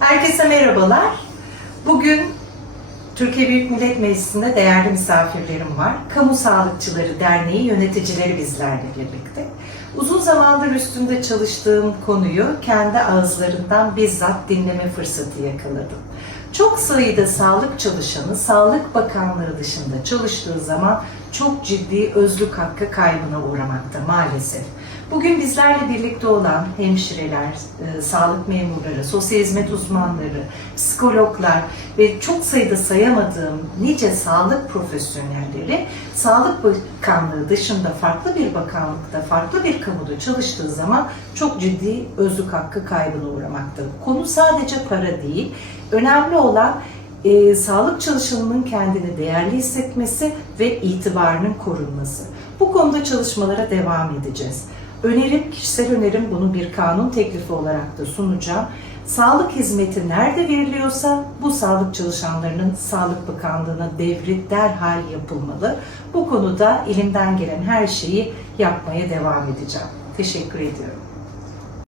Herkese merhabalar. Bugün Türkiye Büyük Millet Meclisi'nde değerli misafirlerim var. Kamu Sağlıkçıları Derneği yöneticileri bizlerle birlikte. Uzun zamandır üstünde çalıştığım konuyu kendi ağızlarından bizzat dinleme fırsatı yakaladım. Çok sayıda sağlık çalışanı Sağlık Bakanlığı dışında çalıştığı zaman çok ciddi özlük hakkı kaybına uğramakta maalesef. Bugün bizlerle birlikte olan hemşireler, e, sağlık memurları, sosyal hizmet uzmanları, psikologlar ve çok sayıda sayamadığım nice sağlık profesyonelleri Sağlık Bakanlığı dışında farklı bir bakanlıkta, farklı bir kamuda çalıştığı zaman çok ciddi özlük hakkı kaybına uğramakta. Konu sadece para değil, önemli olan e, sağlık çalışanının kendini değerli hissetmesi ve itibarının korunması. Bu konuda çalışmalara devam edeceğiz. Önerim, kişisel önerim bunu bir kanun teklifi olarak da sunacağım. Sağlık hizmeti nerede veriliyorsa bu sağlık çalışanlarının Sağlık Bakanlığı'na devri derhal yapılmalı. Bu konuda elimden gelen her şeyi yapmaya devam edeceğim. Teşekkür ediyorum.